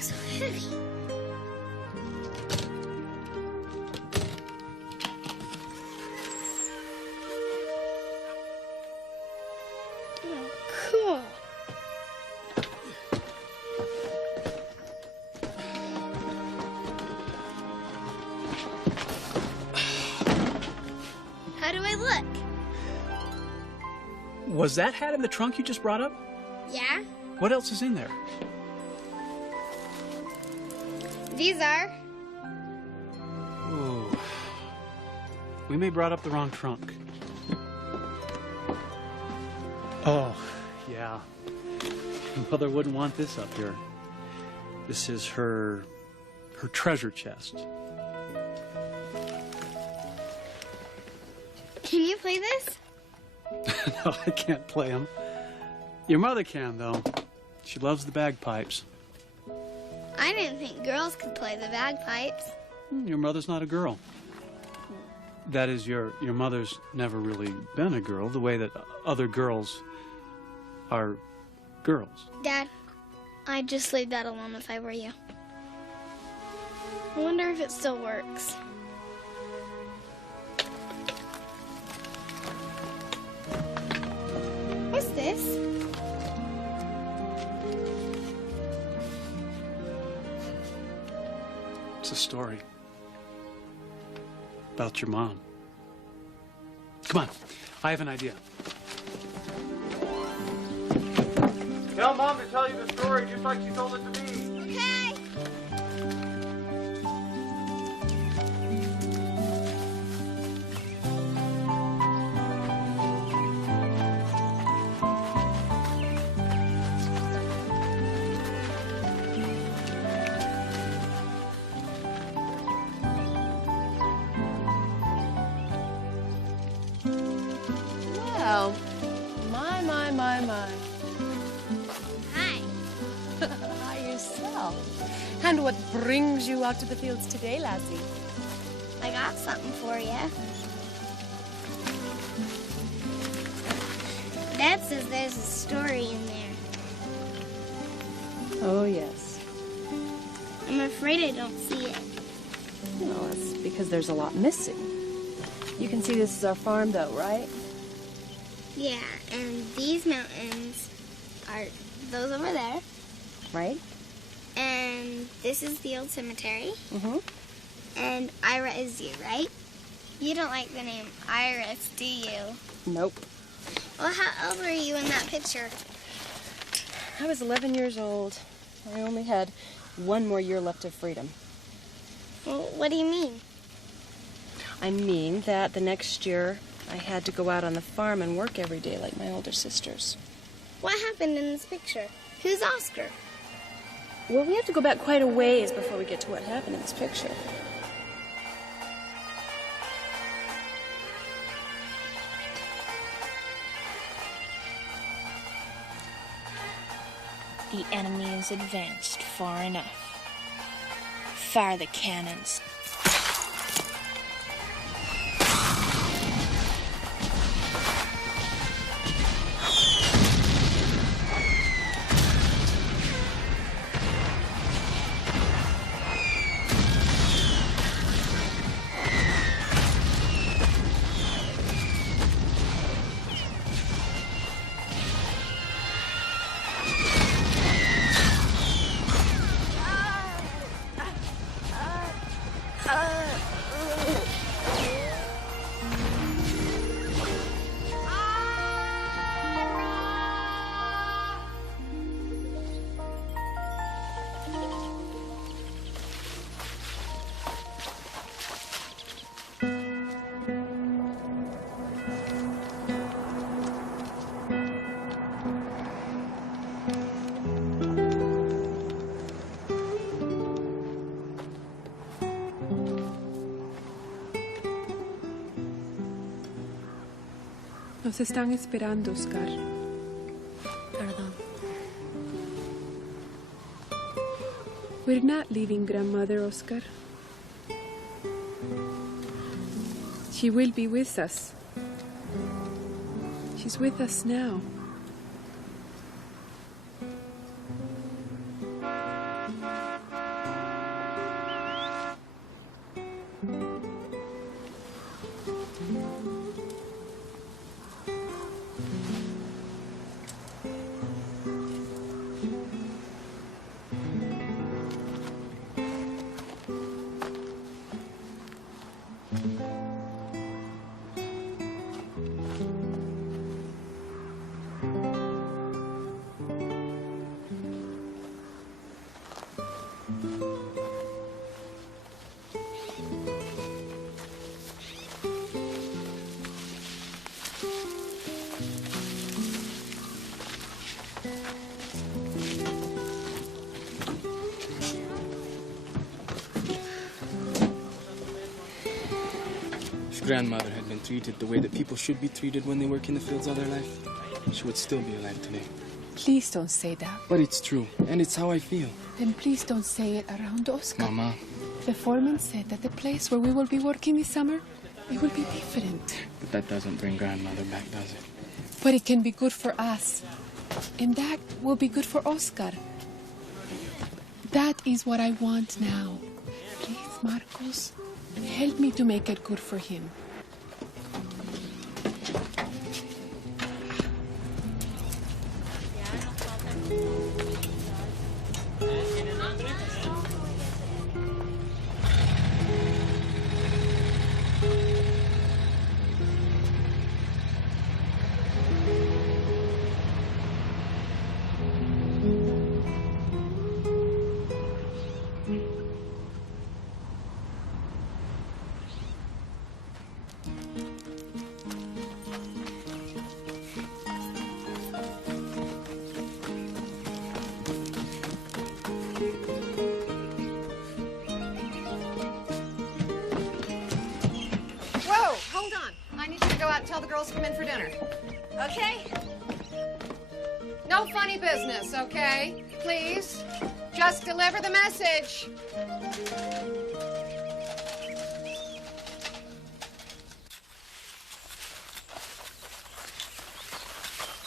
So heavy. Oh, cool. How do I look? Was that hat in the trunk you just brought up? Yeah. What else is in there? These are. Ooh. We may brought up the wrong trunk. Oh, yeah. Mother wouldn't want this up here. This is her treasure chest. Can you play this? No, I can't play them. Your mother can, though. She loves the bagpipes. I didn't think girls could play the bagpipes. Your mother's not a girl. That is, your mother's never really been a girl, the way that other girls are girls. Dad, I'd just leave that alone if I were you. I wonder if it still works. What's this? It's a story about your mom. Come on, I have an idea. Tell Mom to tell you the story just like she told it to me. Okay. Well, my. Hi. Hi yourself. And what brings you out to the fields today, lassie? I got something for you. Dad says there's a story in there. Oh, yes. I'm afraid I don't see it. Well, that's because there's a lot missing. You can see this is our farm, though, right? Yeah, and these mountains are those over there. Right? And this is the old cemetery. Mm-hmm. And Ira is you, right? You don't like the name Iris, do you? Nope. Well, how old were you in that picture? I was 11 years old. I only had one more year left of freedom. Well, what do you mean? I mean that the next year I had to go out on the farm and work every day like my older sisters. What happened in this picture? Who's Oscar? Well, we have to go back quite a ways before we get to what happened in this picture. The enemy is advanced far enough. Fire the cannons. Nos están esperando, Oscar. Perdón. We're not leaving grandmother, Oscar. She will be with us. She's with us now. If grandmother had been treated the way that people should be treated when they work in the fields all their life, she would still be alive today. Please don't say that. But it's true, and it's how I feel. Then please don't say it around Oscar. Mama. The foreman said that the place where we will be working this summer, it will be different. But that doesn't bring grandmother back, does it? But it can be good for us. And that will be good for Oscar. That is what I want now. Please, Marcos, help me to make it good for him. Tell the girls to come in for dinner. Okay? No funny business, okay? Please. Just deliver the message.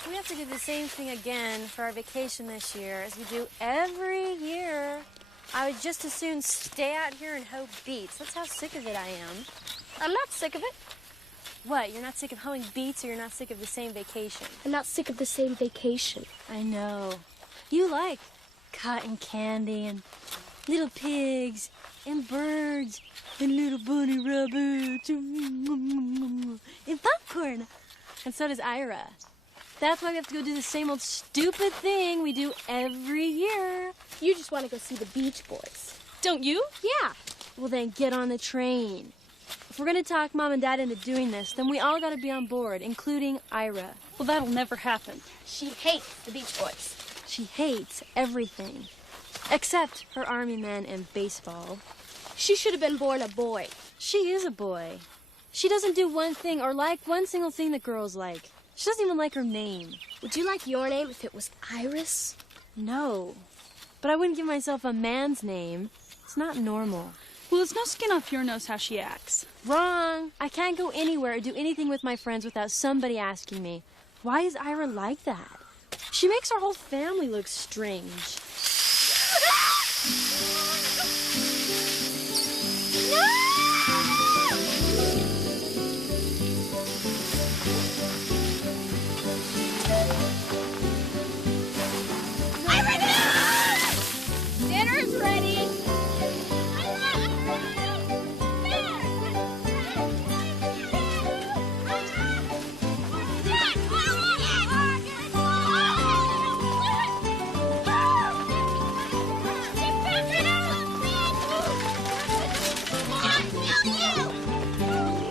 We have to do the same thing again for our vacation this year as we do every year. I would just as soon stay out here and hoe beets. That's how sick of it I am. I'm not sick of it. What, you're not sick of hoeing beets or you're not sick of the same vacation? I'm not sick of the same vacation. I know. You like cotton candy and little pigs and birds and little bunny rabbits and popcorn. And so does Ira. That's why we have to go do the same old stupid thing we do every year. You just want to go see the Beach Boys. Don't you? Yeah. Well, then get on the train. If we're going to talk Mom and Dad into doing this, then we all got to be on board, including Ira. Well, that'll never happen. She hates the Beach Boys. She hates everything, except her army men and baseball. She should have been born a boy. She is a boy. She doesn't do one thing or like one single thing that girls like. She doesn't even like her name. Would you like your name if it was Iris? No. But I wouldn't give myself a man's name. It's not normal. Well, it's no skin off your nose how she acts. Wrong. I can't go anywhere or do anything with my friends without somebody asking me, why is Ira like that? She makes our whole family look strange. Dinner's ready.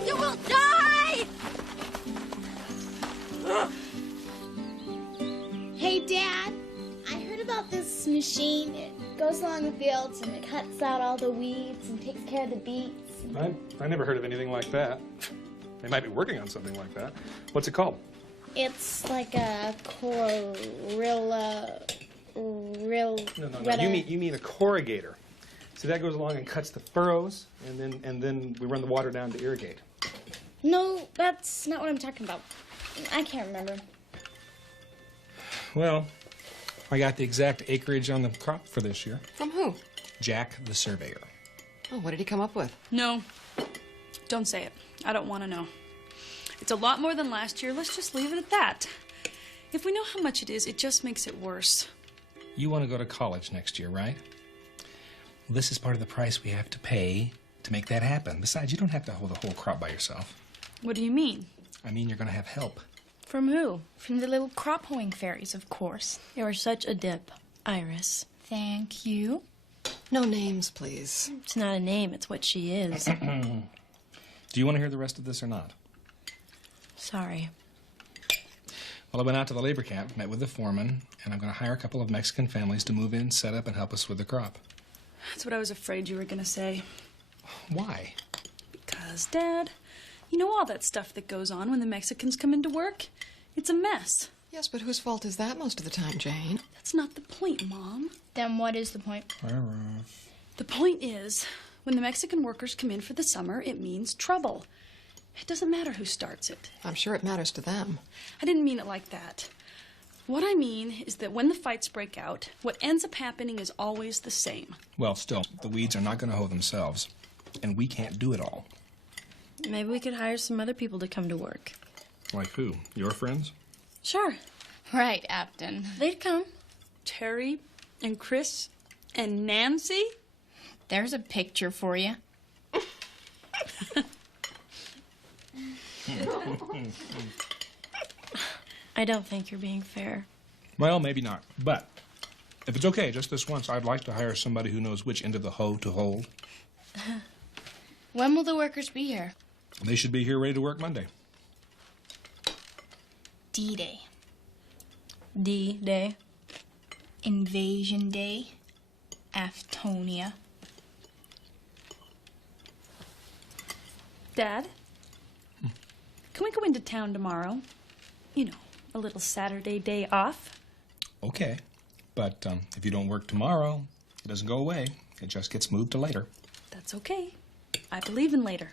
You will die! Hey, Dad, I heard about this machine. It goes along the fields and it cuts out all the weeds and takes care of the beets. I never heard of anything like that. They might be working on something like that. What's it called? It's like a corrilla. No. You mean a corrugator. So that goes along and cuts the furrows, and then we run the water down to irrigate. No, that's not what I'm talking about. I can't remember. Well, I got the exact acreage on the crop for this year. From who? Jack the surveyor. Oh, what did he come up with? No. Don't say it. I don't want to know. It's a lot more than last year. Let's just leave it at that. If we know how much it is, it just makes it worse. You want to go to college next year, right? Well, this is part of the price we have to pay to make that happen. Besides, you don't have to hold the whole crop by yourself. What do you mean? I mean, you're going to have help. From who? From the little crop hoeing fairies, of course. You're such a dip, Iris. Thank you. No names, please. It's not a name, it's what she is. Do you want to hear the rest of this or not? Sorry. Well, I went out to the labor camp, met with the foreman, and I'm going to hire a couple of Mexican families to move in, set up, and help us with the crop. That's what I was afraid you were going to say. Why? Because, Dad, you know all that stuff that goes on when the Mexicans come into work? It's a mess. Yes, but whose fault is that most of the time, Jane? That's not the point, Mom. Then what is the point? The point is, when the Mexican workers come in for the summer, it means trouble. It doesn't matter who starts it. I'm sure it matters to them. I didn't mean it like that. What I mean is that when the fights break out, what ends up happening is always the same. Well, still, the weeds are not going to hoe themselves, and we can't do it all. Maybe we could hire some other people to come to work. Like who? Your friends? Sure. Right, Afton. They'd come. Terry and Chris and Nancy? There's a picture for you. I don't think you're being fair. Well, maybe not. But if it's okay, just this once, I'd like to hire somebody who knows which end of the hoe to hold. When will the workers be here? They should be here ready to work Monday. D-Day. D-Day. Invasion Day. Aftonia. Dad? Can we go into town tomorrow? You know, a little Saturday day off. Okay. But if you don't work tomorrow, it doesn't go away. It just gets moved to later. That's okay. I believe in later.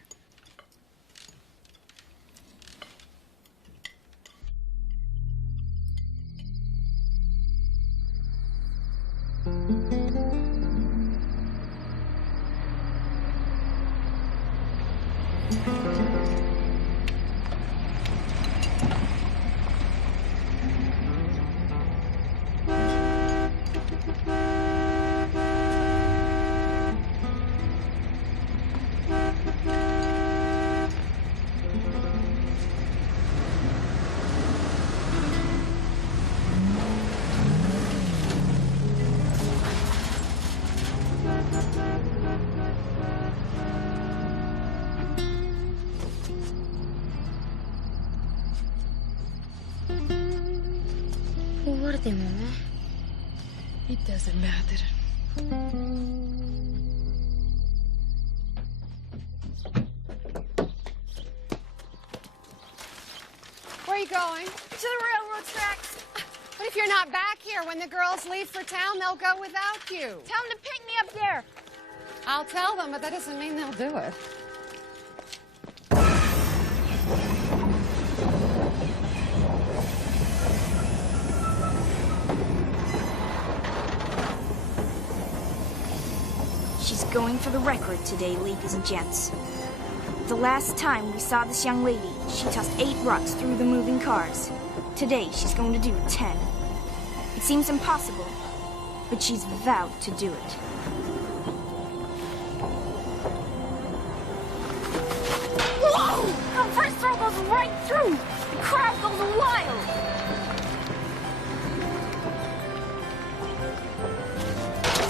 Guarde, mamá. It doesn't matter. Where are you going? To the railroad tracks. But if you're not back here when the girls leave for town, they'll go without you. Tell them to pick me up there. I'll tell them, but that doesn't mean they'll do it. She's going for the record today, ladies and gents. The last time we saw this young lady, she tossed 8 rocks through the moving cars. Today, she's going to do 10. It seems impossible, but she's vowed to do it. Whoa! Her first throw goes right through! The crowd goes wild!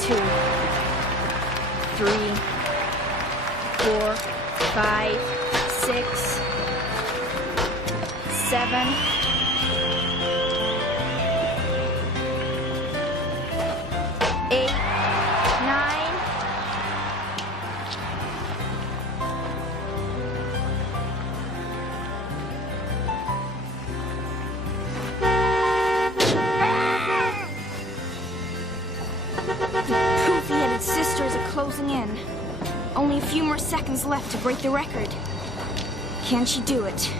Two, 3, 4, 5, 6, 7. 8, 9. closing in. Only a few more seconds left to break the record. Can she do it?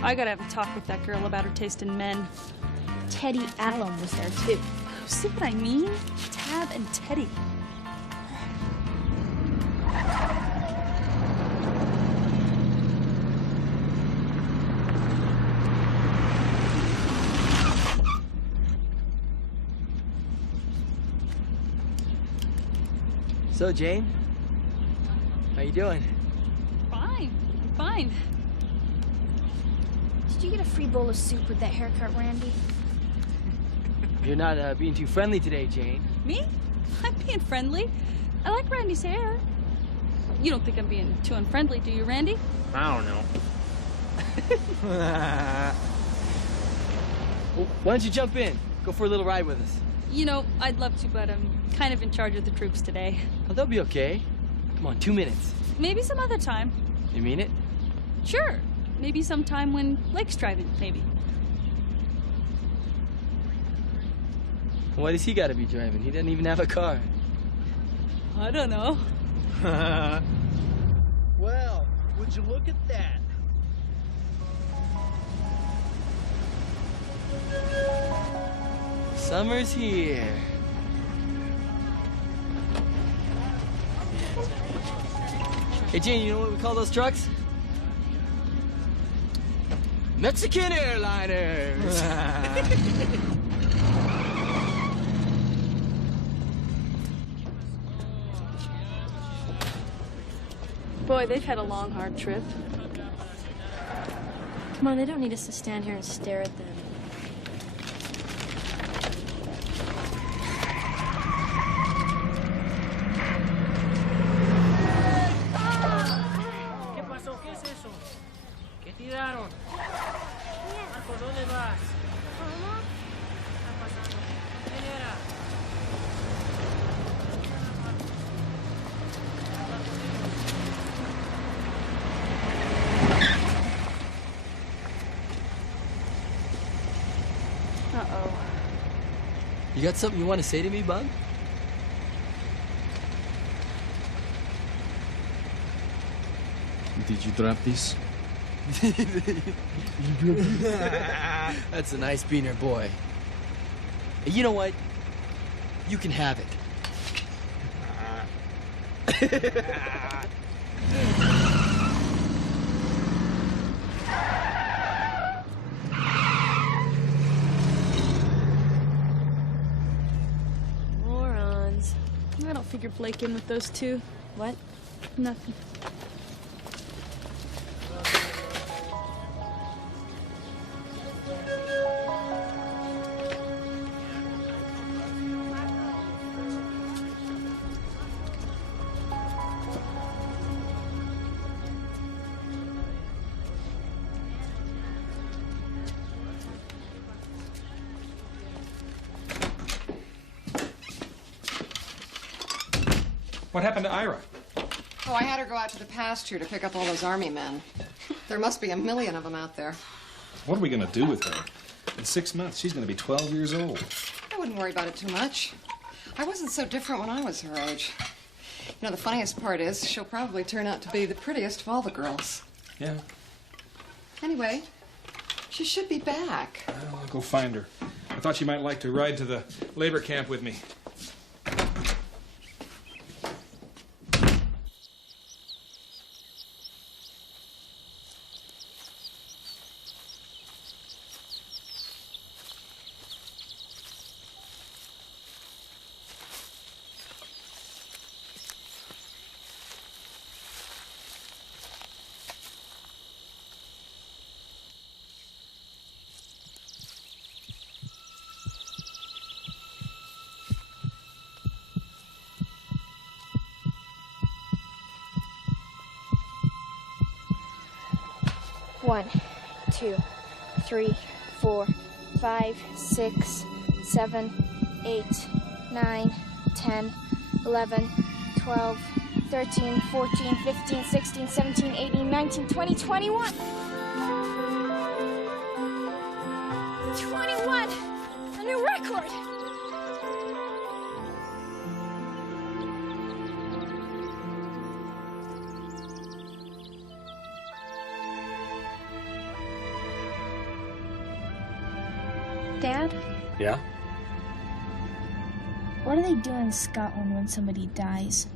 I gotta have a talk with that girl about her taste in men. Teddy Allen was there too. See what I mean? Tab and Teddy. So, Jane, how you doing? Fine. I'm fine. Did you get a free bowl of soup with that haircut, Randy? You're not being too friendly today, Jane. Me? I'm being friendly. I like Randy's hair. You don't think I'm being too unfriendly, do you, Randy? I don't know. Well, why don't you jump in? Go for a little ride with us. You know, I'd love to, but I'm kind of in charge of the troops today. Oh, they'll be okay. Come on, 2 minutes. Maybe some other time. You mean it? Sure. Maybe sometime when Lake's driving, maybe. Why does he gotta be driving? He doesn't even have a car. I don't know. Well, would you look at that? Summer's here. Hey, Jane, you know what we call those trucks? Mexican airliners. Boy, they've had a long, hard trip. Come on, they don't need us to stand here and stare at them. ¿Qué pasó? ¿Qué es eso? ¿Qué tiraron? Marco, ¿dónde vas? ¿Qué está pasando? ¿Quién era? Uh-oh. You got something you want to say to me, Bug? Did you drop these? That's a nice beaner, boy. Hey, you know what? You can have it. Morons. I don't figure Blake in with those two. What? Nothing. What happened to Ira? Oh, I had her go out to the pasture to pick up all those army men. There must be a million of them out there. What are we going to do with her? In 6 months, she's going to be 12 years old. I wouldn't worry about it too much. I wasn't so different when I was her age. You know, the funniest part is she'll probably turn out to be the prettiest of all the girls. Yeah. Anyway, she should be back. I'll go find her. I thought she might like to ride to the labor camp with me. 1, 2, 3, 4, 5, 6, 7, 8, 9, 10, 11, 12, 13, 14, 15, 16, 17, 18, 19, 20, 21. 21! A new record! Dad, Yeah? what do they do in Scotland when somebody dies?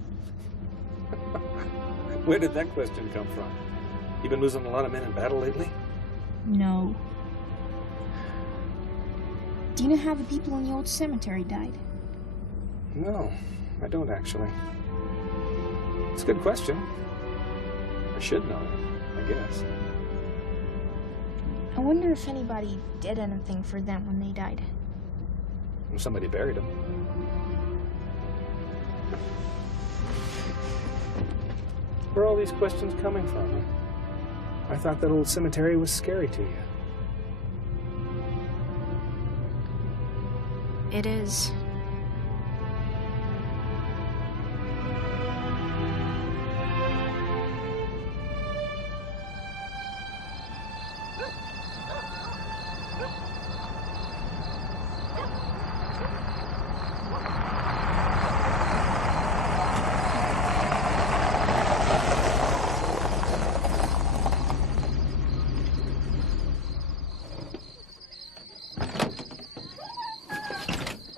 Where did that question come from? You been losing a lot of men in battle lately? No. Do you know how the people in the old cemetery died? No, I don't actually. It's a good question. I should know, I guess. I wonder if anybody did anything for them when they died. Somebody buried them. Where are all these questions coming from? I thought that old cemetery was scary to you. It is.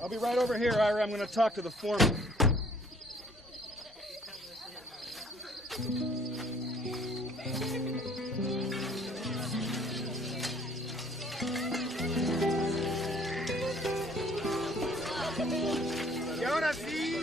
I'll be right over here, Ira. I'm going to talk to the foreman. Y ahora sí.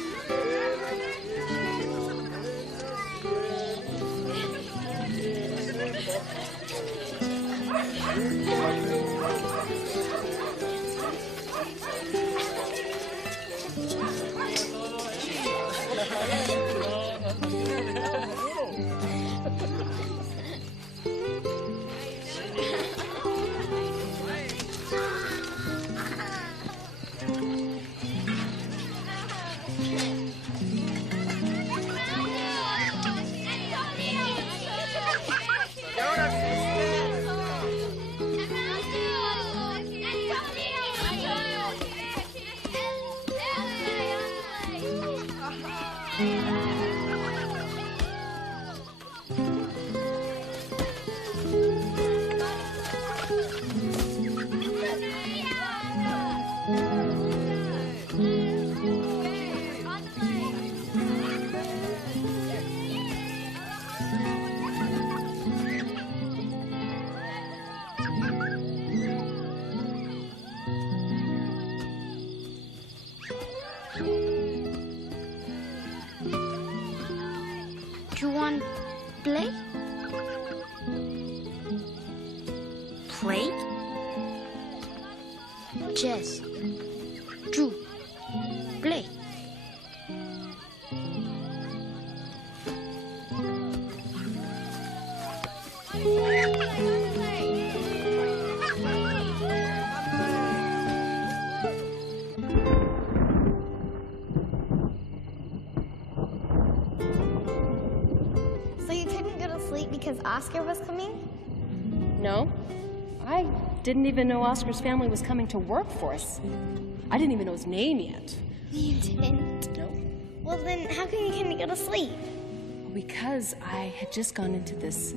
Do you want play? Play? Chess. Drew. Play. So you couldn't go to sleep because Oscar was coming? No. I didn't even know Oscar's family was coming to work for us. I didn't even know his name yet. You didn't? No. Well, then how come you couldn't go to sleep? Because I had just gone into this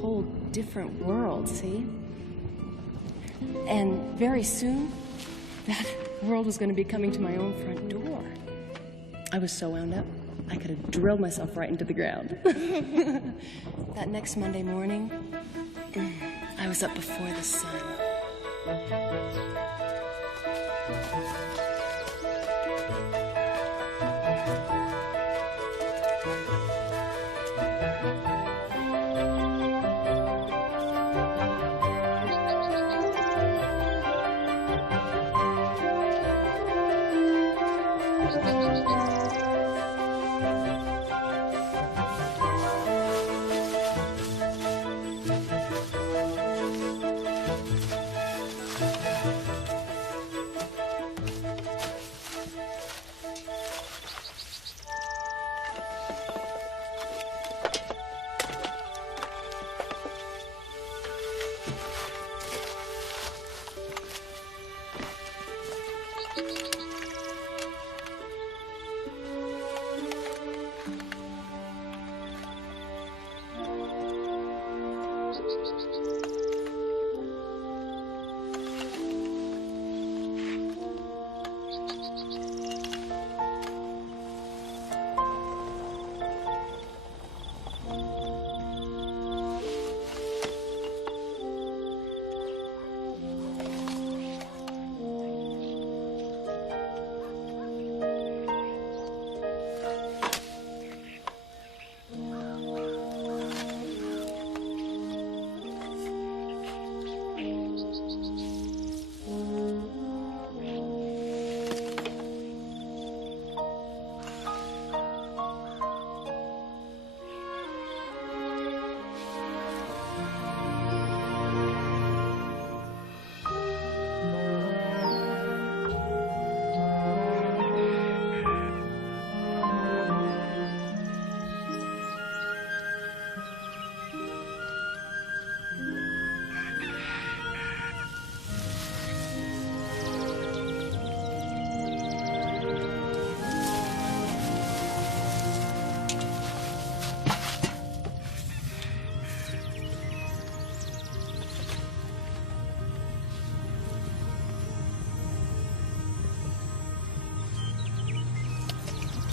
whole different world, see? And very soon, that world was going to be coming to my own front door. I was so wound up, I could have drilled myself right into the ground. That next Monday morning, I was up before the sun.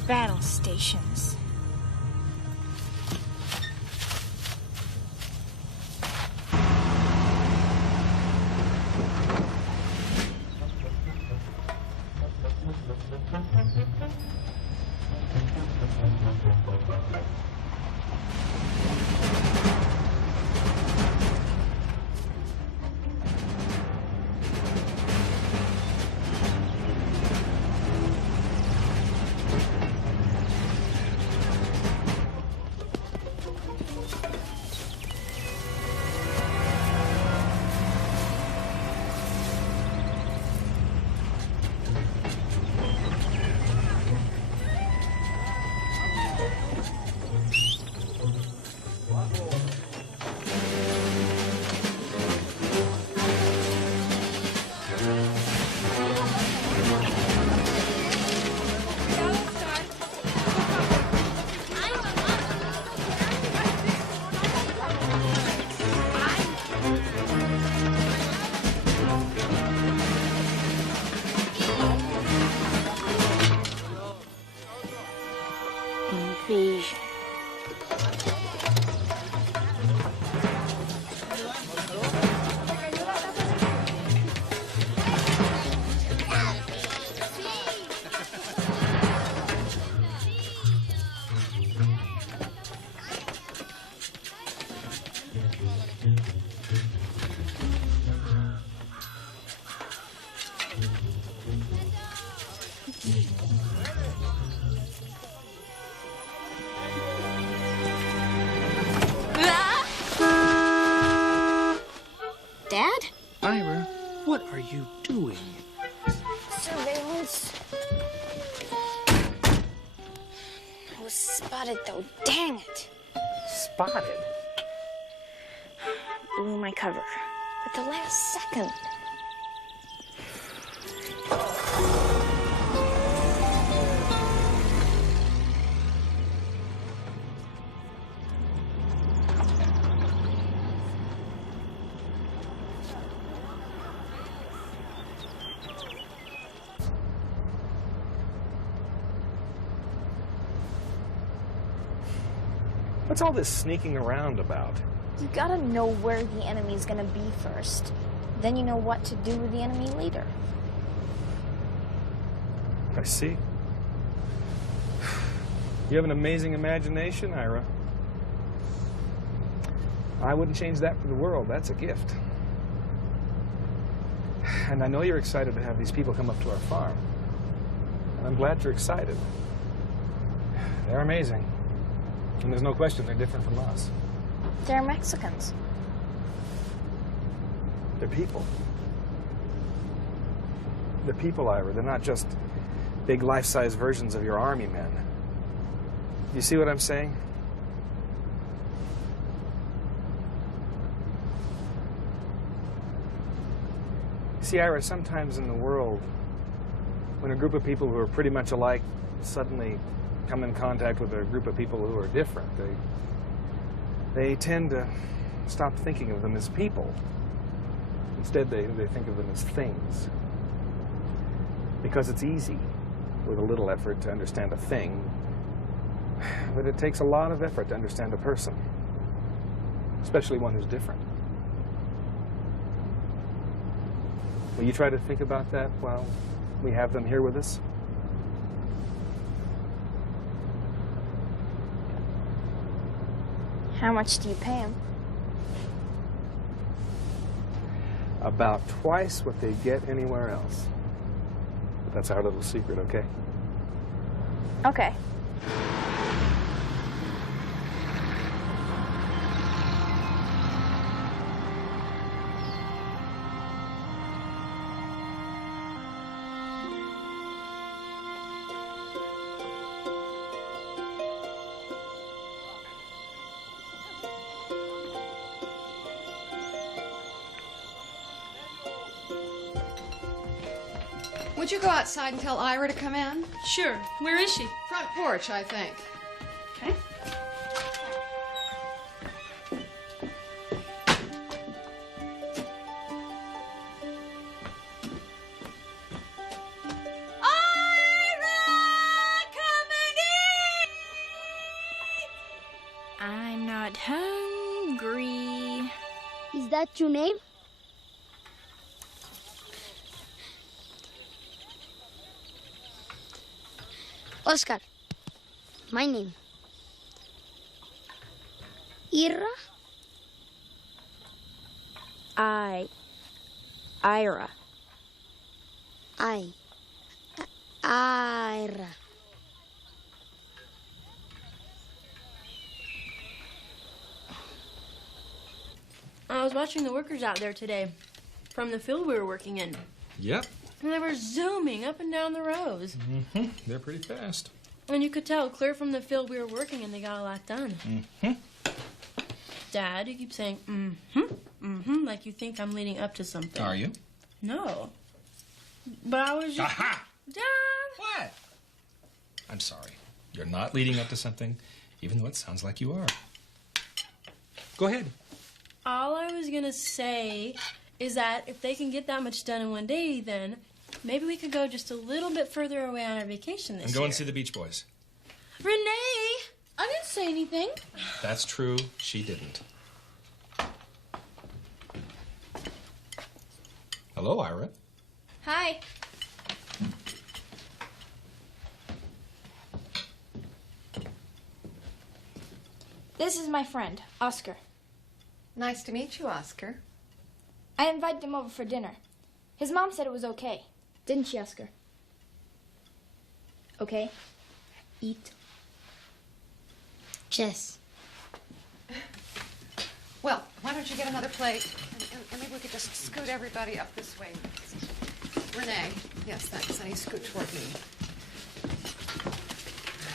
battle stations. Invasion. Dad? Ira, what are you doing? Surveillance. I was spotted though, dang it. Spotted? Blew my cover at the last second. What's all this sneaking around about? You gotta know where the enemy's gonna be first. Then you know what to do with the enemy later. I see. You have an amazing imagination, Ira. I wouldn't change that for the world. That's a gift. And I know you're excited to have these people come up to our farm. And I'm glad you're excited. They're amazing. And there's no question they're different from us. They're Mexicans. They're people. They're people, Ira. They're not just big life-size versions of your army men. You see what I'm saying? See, Ira, sometimes in the world, when a group of people who are pretty much alike suddenly come in contact with a group of people who are different, they tend to stop thinking of them as people. Instead, they think of them as things. Because it's easy, with a little effort, to understand a thing, but it takes a lot of effort to understand a person, especially one who's different. Will you try to think about that while we have them here with us? How much do you pay them? About twice what they get anywhere else. But that's our little secret, okay? Okay. Would you go outside and tell Ira to come in? Sure. Where is she? Front porch, I think. Okay. Ira, coming not hungry. Is that your name? Oscar. My name. Ira? Ira. Ira. I was watching the workers out there today from the field we were working in. Yep. And they were zooming up and down the rows. Mm-hmm. They're pretty fast. And you could tell clear from the field we were working in, they got a lot done. Mm-hmm. Dad, you keep saying, like you think I'm leading up to something. Are you? No. But I was just... Aha! Dad! What? I'm sorry. You're not leading up to something, even though it sounds like you are. Go ahead. All I was gonna say is that if they can get that much done in one day, then maybe we could go just a little bit further away on our vacation this And year. go and see the Beach Boys. Renee! I didn't say anything. That's true. She didn't. Hello, Ira. Hi. This is my friend, Oscar. Nice to meet you, Oscar. I invited him over for dinner. His mom said it was okay. Didn't she, Oscar? Okay? Eat. Yes. Well, why don't you get another plate? And maybe we could just scoot everybody up this way. Renee. Yes, thanks. Honey, scoot toward me.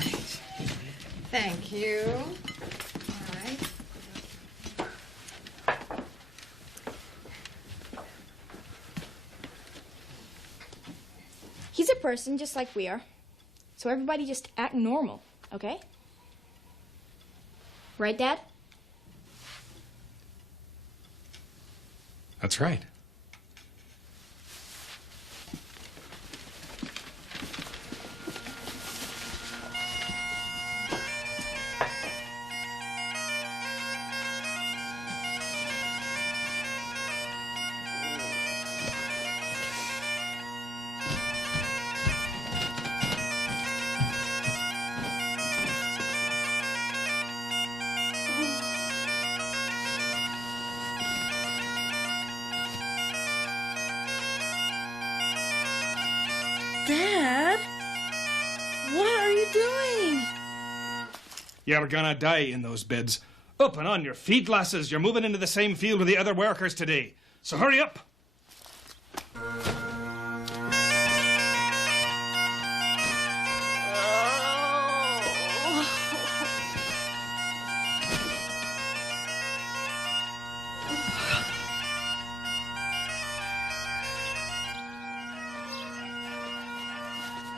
Right. Thank you. All right. He's a person just like we are. So everybody just act normal, okay? Right, Dad? That's right. Dad? What are you doing? You're gonna die in those beds. Up and on your feet, lasses. You're moving into the same field with the other workers today. So hurry up.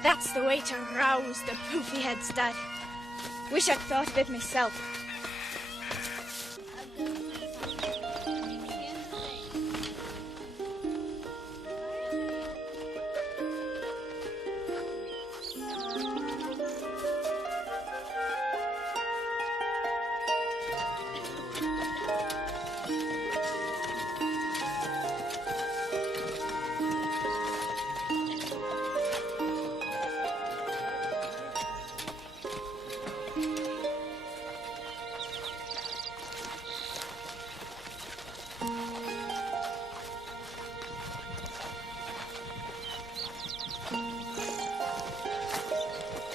That's the way to rouse the poofy heads, Dad. Wish I'd thought of it myself.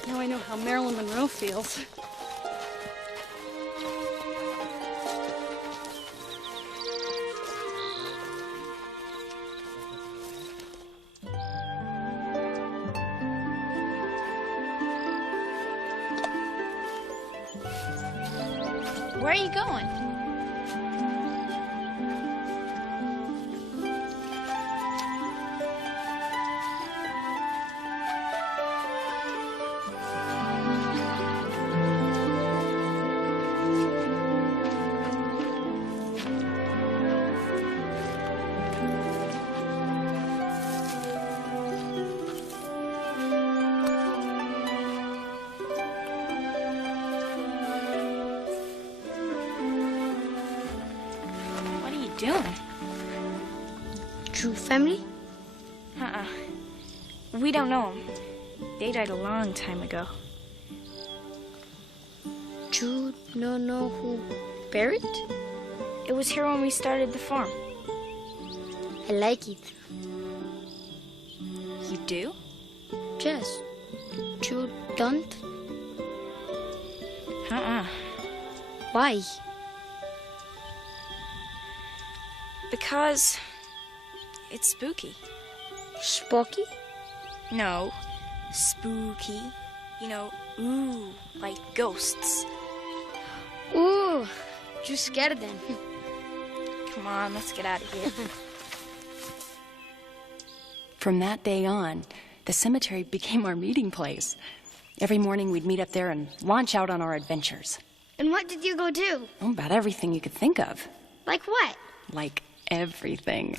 Now I know how Marilyn Monroe feels. Where are you going? doing? True family? We don't know them. They died a long time ago. You don't know who buried? It was here when we started the farm. I like it. You do? Yes. You don't? Why? Because it's spooky. Spooky? No, spooky. You know, ooh, like ghosts. Ooh, you scared then. Come on, let's get out of here. From that day on, the cemetery became our meeting place. Every morning we'd meet up there and launch out on our adventures. And what did you go do? Oh, about everything you could think of. Like what? Like everything.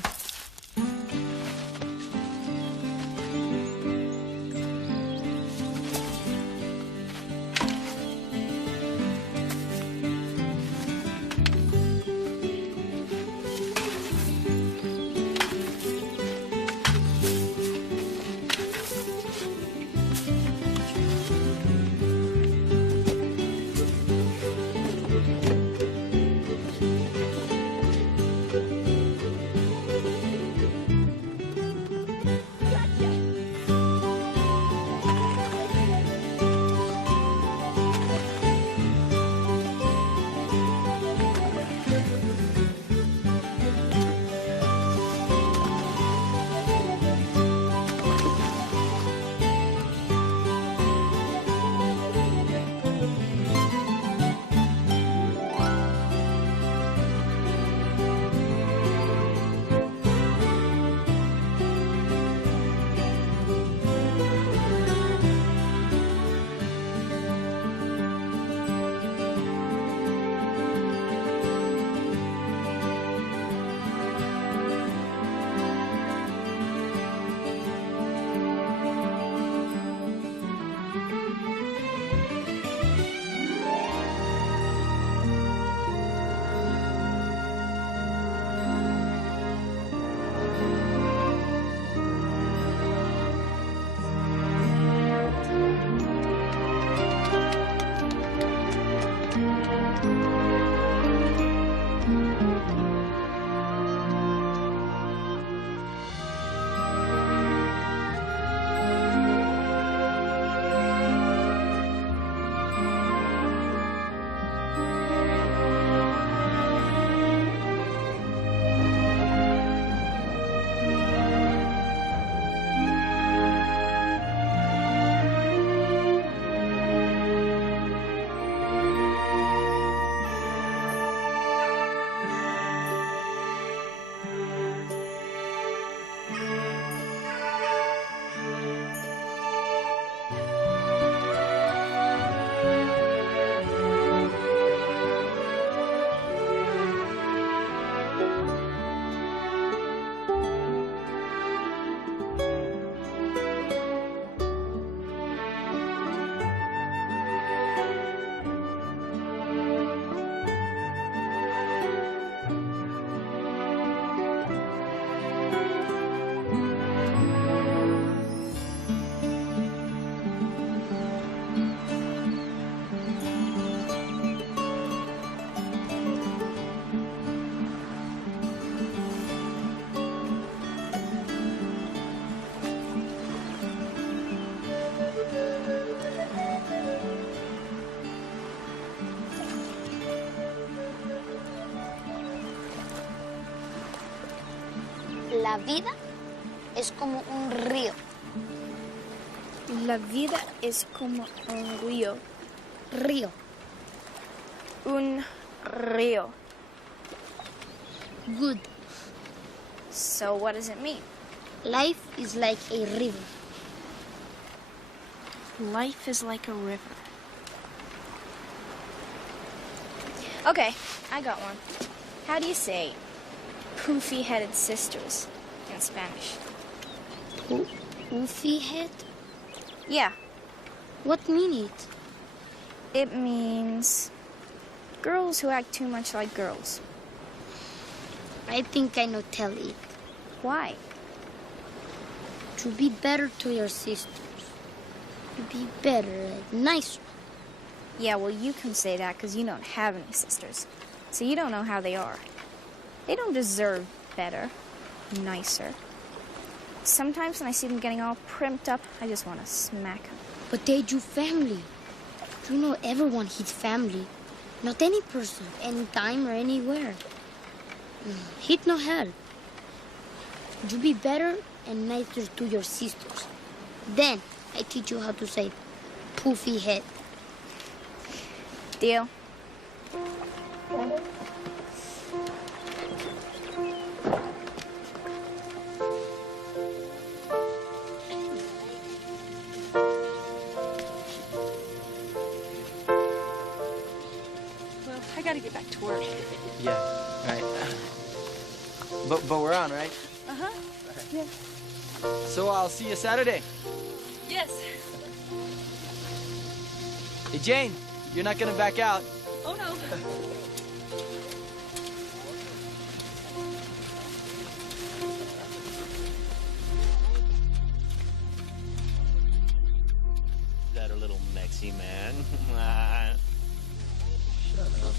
La vida es como un río. La vida es como un río. Río. Un río. Good. So what does it mean? Life is like a river. Life is like a river. Okay, I got one. How do you say poofy-headed sisters in Spanish? Poofy head? Yeah. What mean it? It means girls who act too much like girls. I think I know tell it. Why? To be better to your sisters. To be better, nicer. Yeah, well, you can say that because you don't have any sisters. So you don't know how they are. They don't deserve better, nicer. Sometimes when I see them getting all primped up, I just want to smack them. But they do family. You know everyone hates family. Not any person, anytime or anywhere. Hit no help. You be better and nicer to your sisters. Then I teach you how to say poofy head. Deal? I gotta get back to work. Yeah, right. But we're on, right? Uh-huh. Yeah. So I'll see you Saturday. Yes. Hey, Jane, you're not gonna back out. Oh, no. That a little Mexi man. Shut up.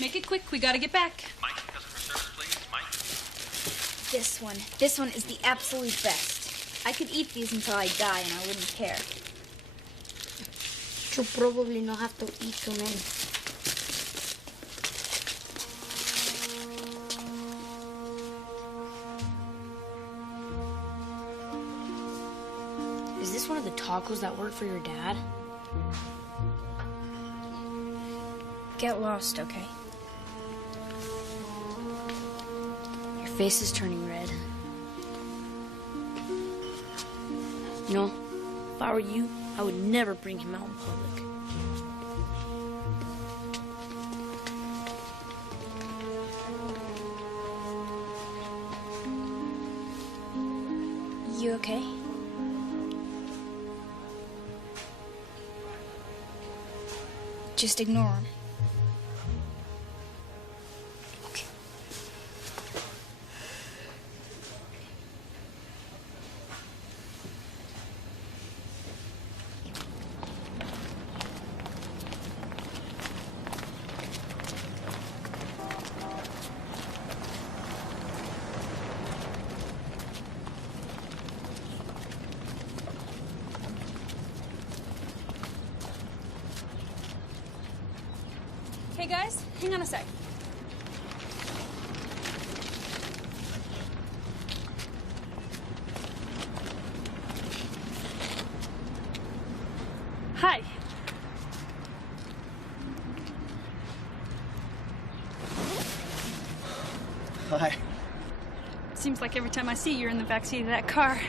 Make it quick. We gotta get back. Mike, customer service, please. Mike. This one is the absolute best. I could eat these until I die and I wouldn't care. You probably not have to eat too many. Is this one of the tacos that work for your dad? Get lost, okay? Your face is turning red. You know, if I were you, I would never bring him out in public. You okay? Just ignore him. Hey, guys, hang on a sec. Hi. Hi. Seems like every time I see you, you're in the backseat of that car.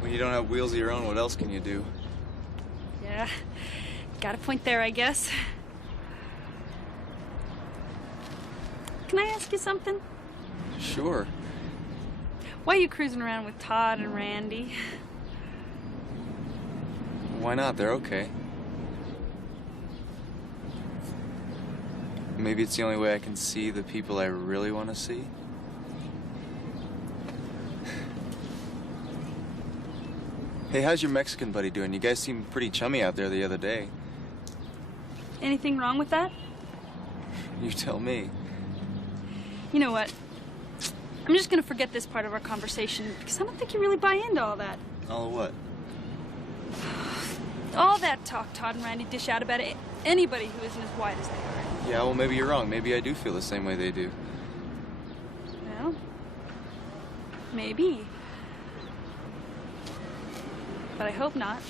When you don't have wheels of your own, what else can you do? Yeah, got a point there, I guess. Can I ask you something? Sure. Why are you cruising around with Todd and Randy? Why not? They're okay. Maybe it's the only way I can see the people I really want to see. Hey, how's your Mexican buddy doing? You guys seemed pretty chummy out there the other day. Anything wrong with that? You tell me. You know what? I'm just gonna forget this part of our conversation because I don't think you really buy into all that. All of what? All that talk Todd and Randy dish out about anybody who isn't as white as they are. Yeah, well, maybe you're wrong. Maybe I do feel the same way they do. Well, maybe. But I hope not.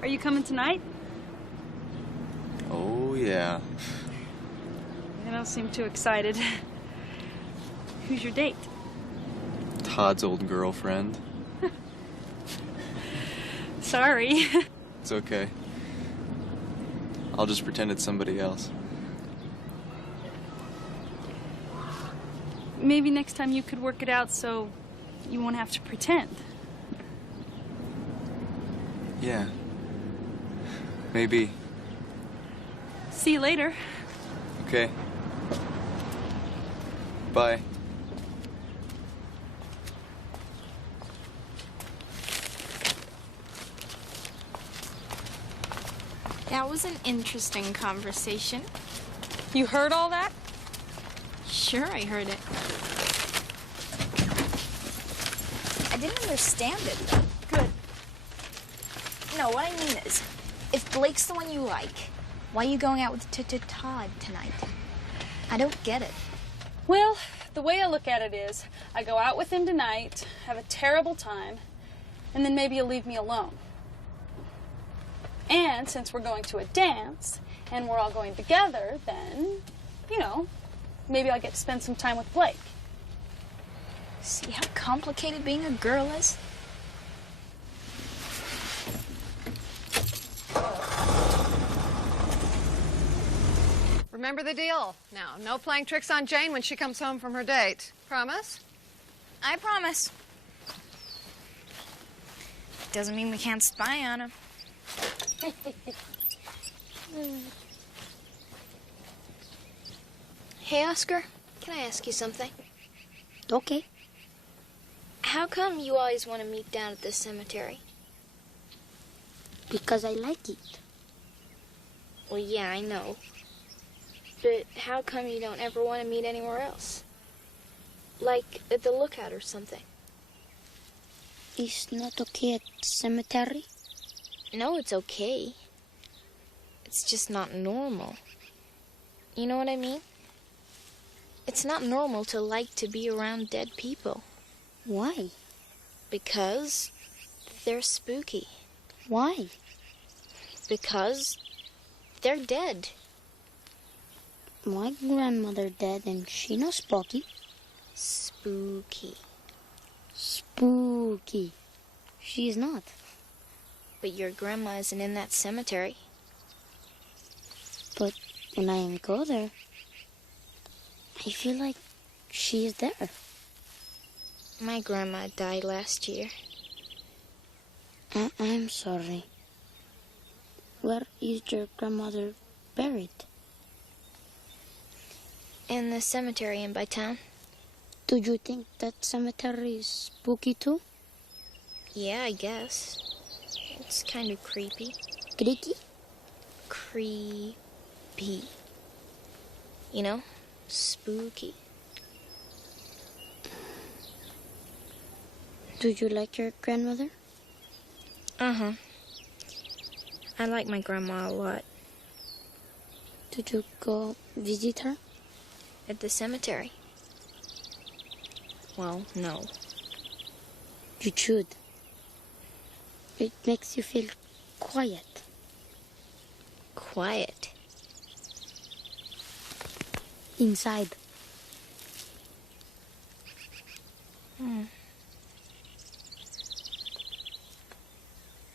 Are you coming tonight? Oh, yeah. You don't seem too excited. Who's your date? Todd's old girlfriend. Sorry. It's okay. I'll just pretend it's somebody else. maybe next time you could work it out so you won't have to pretend. Yeah. Maybe. See you later. Okay. Bye. That was an interesting conversation. You heard all that? Sure, I heard it. I didn't understand it, though. Good. No, what I mean is, if Blake's the one you like, why are you going out with Todd tonight? I don't get it. Well, the way I look at it is, I go out with him tonight, have a terrible time, and then maybe he'll leave me alone. And since we're going to a dance, and we're all going together, then, you know, maybe I'll get to spend some time with Blake. See how complicated being a girl is? Remember the deal. Now, no playing tricks on Jane when she comes home from her date. Promise? I promise. Doesn't mean we can't spy on her. Hey, Oscar, can I ask you something? Okay. How come you always want to meet down at this cemetery? Because I like it. Well, yeah, I know. But how come you don't ever want to meet anywhere else? Like at the lookout or something? It's not okay at cemetery? No, it's okay. It's just not normal. You know what I mean? It's not normal to like to be around dead people. Why? Because they're spooky. Why? Because they're dead. My grandmother dead and she not spooky. Spooky. Spooky. She is not. But your grandma isn't in that cemetery. But when I go there, I feel like she is there. My grandma died last year. I'm sorry. Where is your grandmother buried? In the cemetery in by town. Do you think that cemetery is spooky too? Yeah, I guess. It's kind of creepy. Creaky? Creepy. You know? Spooky. Do you like your grandmother? Uh-huh. I like my grandma a lot. Did you go visit her? At the cemetery. Well, no. You should. It makes you feel quiet. Quiet? Inside.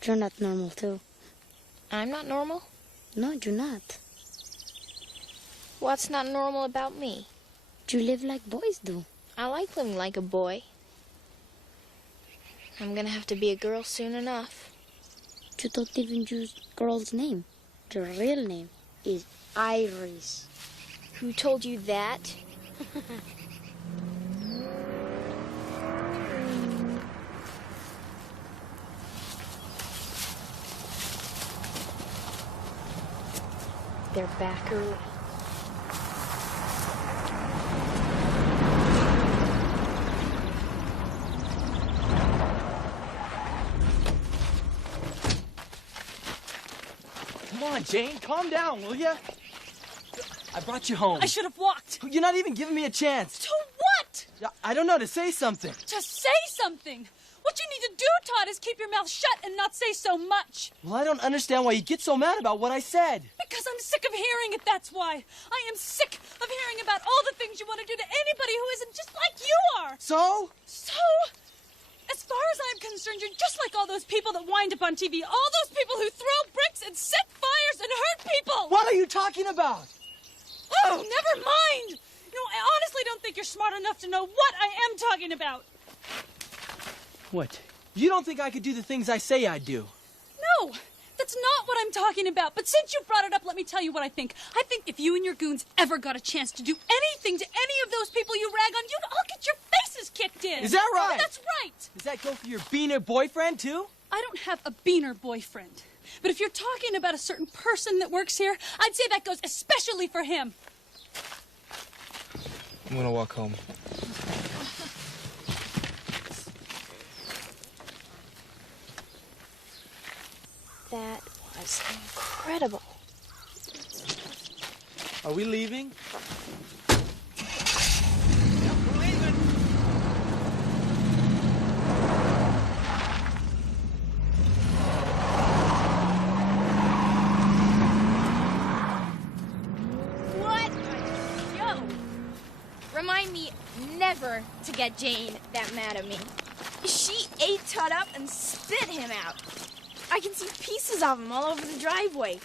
You're not normal too. I'm not normal? No, you're not. What's not normal about me? You live like boys do. I like living like a boy. I'm gonna have to be a girl soon enough. You don't even use girl's name. Your real name is Iris. Who told you that? They're back early. Come on, Jane, calm down, will ya? I brought you home. I should have walked. You're not even giving me a chance. To what? I don't know, to say something. To say something. What you need to do, Todd, is keep your mouth shut and not say so much. Well, I don't understand why you get so mad about what I said. Because I'm sick of hearing it, that's why. I am sick of hearing about all the things you want to do to anybody who isn't just like you are. So? So? As far as I'm concerned, you're just like all those people that wind up on TV. All those people who throw bricks and set fires and hurt people. What are you talking about? Oh, never mind. No, I honestly don't think you're smart enough to know what I am talking about. What? You don't think I could do the things I say I do? No, that's not what I'm talking about. But since you brought it up, let me tell you what I think. I think if you and your goons ever got a chance to do anything to any of those people you rag on, you'd all get your faces kicked in. Is that right? That's right. Does that go for your beaner boyfriend, too? I don't have a beaner boyfriend. But if you're talking about a certain person that works here, I'd say that goes especially for him. I'm gonna walk home. That was incredible. Are we leaving? What a show! Remind me never to get Jane that mad at me. She ate Todd up and spit him out. I can see pieces of him all over the driveway.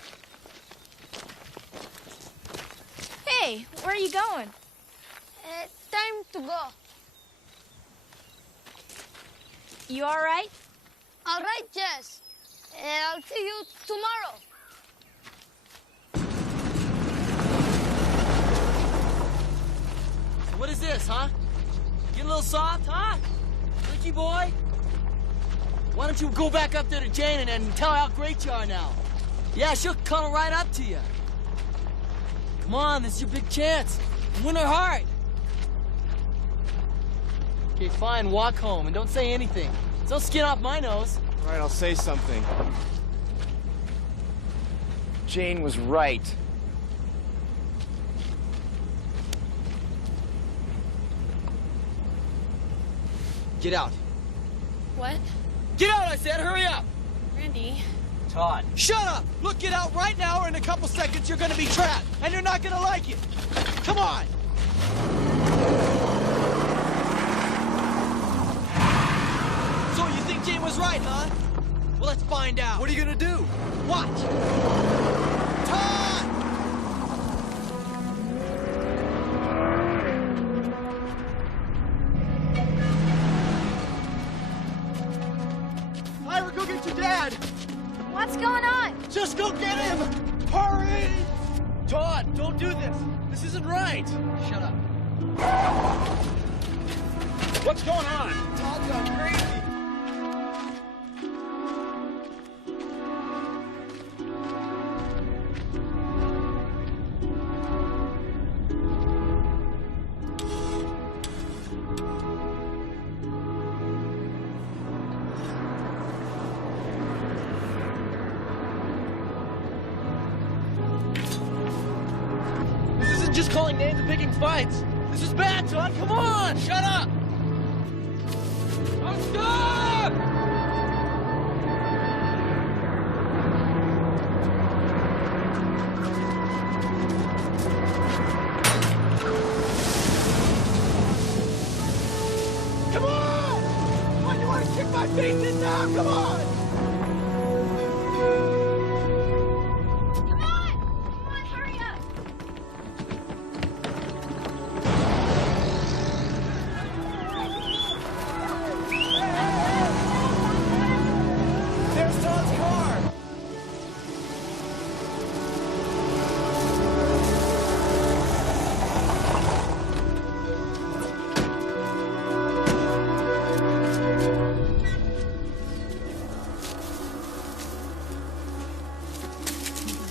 Hey, where are you going? Time to go. You all right? All right, Jess. I'll see you tomorrow. What is this, huh? Get a little soft, huh? Ricky boy? Why don't you go back up there to Jane and tell her how great you are now? Yeah, she'll cuddle right up to you. Come on, this is your big chance. Win her heart. Okay, fine, walk home and don't say anything. Don't skin off my nose. All right, I'll say something. Jane was right. Get out. What? Get out, I said, hurry up! Randy. Todd. Shut up! Look, get out right now or in a couple seconds you're gonna be trapped. And you're not gonna like it. Come on! So you think Jane was right, huh? Well, let's find out. What are you gonna do? Watch! Todd! Ira, go get your dad! What's going on? Just go get him! Hurry! Todd, don't do this. This isn't right. Shut up. What's going on? Todd's gone crazy. Just calling names and picking fights. This is bad, Todd. Come on, shut up. Oh, stop! Come on! Why do you want to kick my face in now? Come on!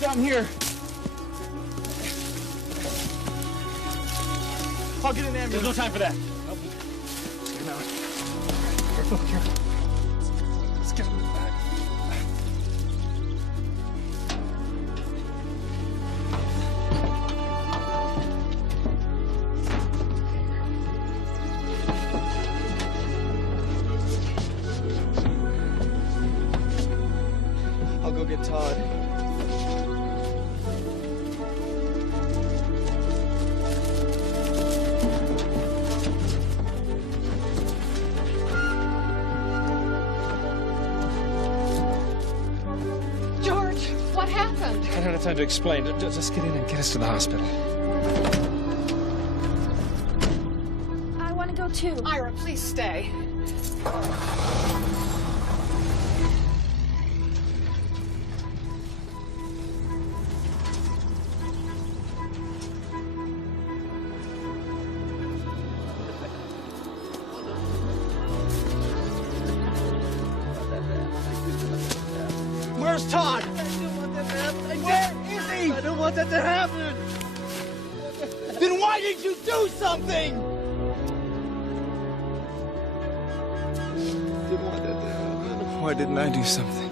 Down here. I'll get an ambulance. There's no time for that. Careful, careful. Let's get him in the back. I'll go get Todd. What happened? I don't have time to explain. Just get in and get us to the hospital. too. Ira, please stay. Where's Todd? Where is he? I don't want that to happen. Then why did you do something? Didn't want that to happen. Why didn't I do something?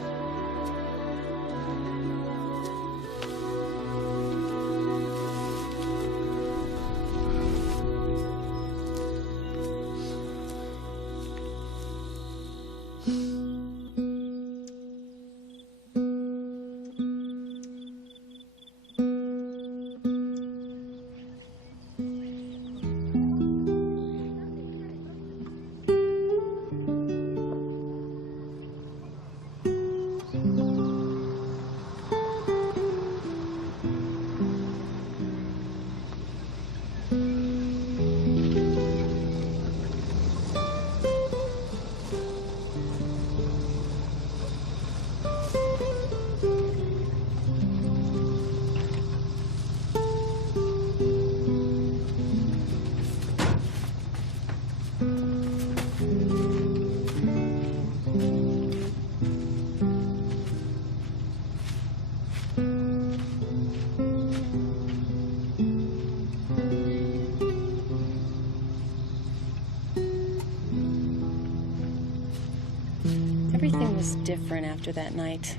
Everything was different after that night.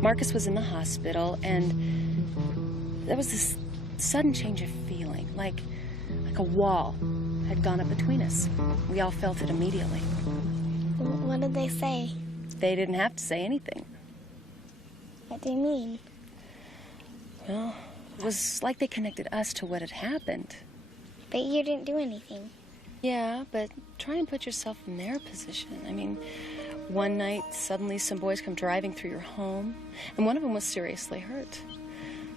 Marcus was in the hospital, and there was this sudden change of feeling, like a wall had gone up between us. We all felt it immediately. What did they say? They didn't have to say anything. What do you mean? Well, it was like they connected us to what had happened. But you didn't do anything. Yeah, but try and put yourself in their position. I mean, one night, suddenly some boys come driving through your home, and one of them was seriously hurt.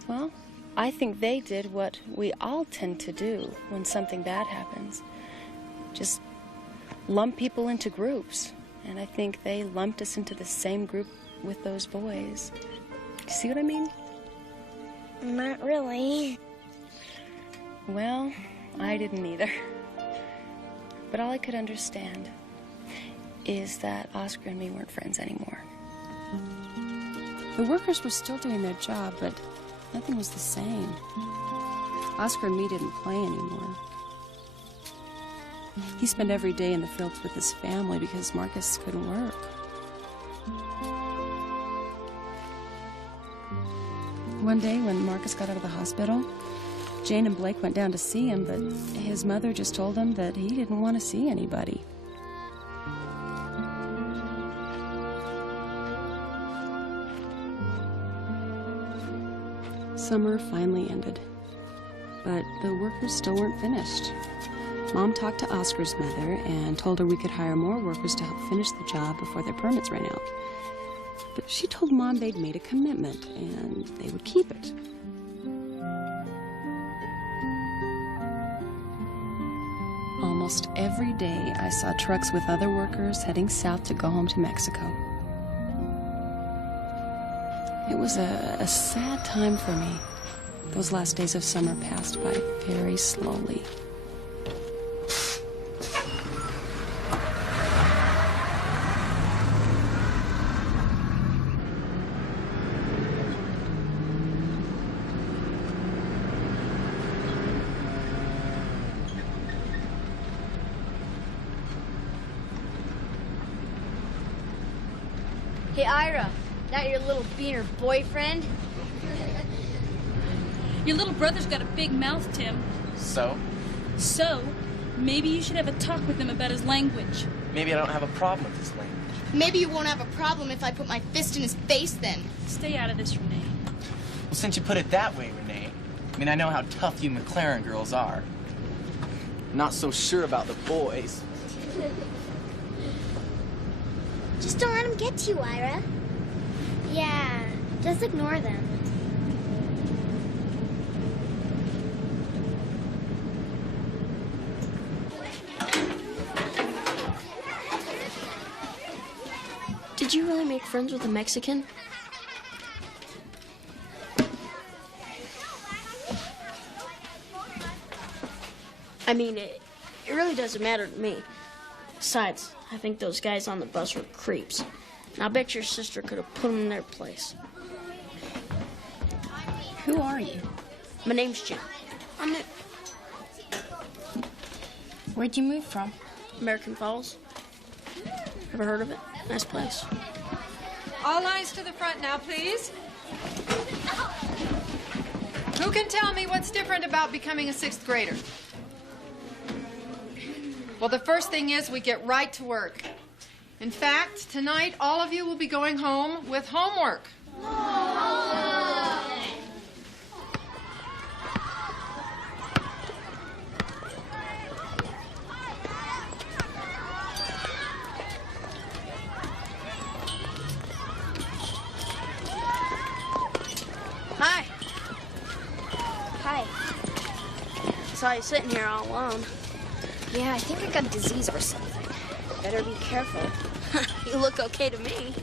Well, I think they did what we all tend to do when something bad happens. Just lump people into groups. And I think they lumped us into the same group with those boys. You see what I mean? Not really. Well, I didn't either. But all I could understand is that Oscar and me weren't friends anymore. The workers were still doing their job, but nothing was the same. Oscar and me didn't play anymore. He spent every day in the fields with his family because Marcus couldn't work. One day when Marcus got out of the hospital, Jane and Blake went down to see him, but his mother just told him that he didn't want to see anybody. Summer finally ended, but the workers still weren't finished. Mom talked to Oscar's mother and told her we could hire more workers to help finish the job before their permits ran out. But she told Mom they'd made a commitment and they would keep it. Almost every day I saw trucks with other workers heading south to go home to Mexico. It was a sad time for me. Those last days of summer passed by very slowly. Hey, Ira, that your little beaner boyfriend? Your little brother's got a big mouth, Tim. So? So, maybe you should have a talk with him about his language. Maybe I don't have a problem with his language. Maybe you won't have a problem if I put my fist in his face then. Stay out of this, Renee. Well, since you put it that way, Renee, I mean, I know how tough you McLaren girls are. Not so sure about the boys. Just don't let them get to you, Ira. Yeah, just ignore them. make friends with a Mexican? I mean, it really doesn't matter to me. Besides, I think those guys on the bus were creeps. And I bet your sister could have put them in their place. Who are you? My name's Jim. I'm new. Where'd you move from? American Falls. Ever heard of it? Nice place. All lines to the front now, please. Who can tell me what's different about becoming a 6th grader? Well, the first thing is we get right to work. In fact, tonight all of you will be going home with homework. Hi. Hi. Saw you sitting here all alone. Yeah, I think I got disease or something. Better be careful. You look okay to me.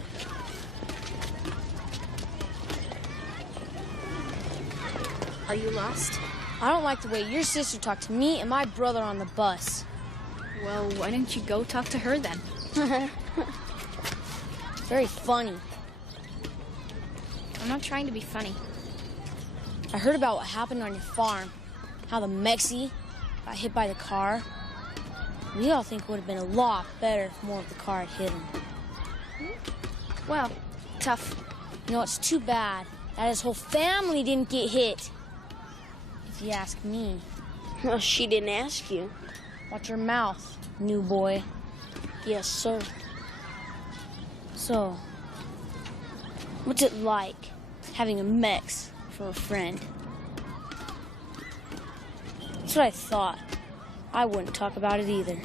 Are you lost? I don't like the way your sister talked to me and my brother on the bus. Well, why don't you go talk to her then? Very funny. I'm not trying to be funny. I heard about what happened on your farm. How the Mexi got hit by the car. We all think it would have been a lot better if more of the car had hit him. Well, tough. You know, it's too bad that his whole family didn't get hit. If you ask me. Well, she didn't ask you. Watch your mouth, new boy. Yes, sir. So, what's it like having a Mex for a friend? That's what I thought. I wouldn't talk about it either.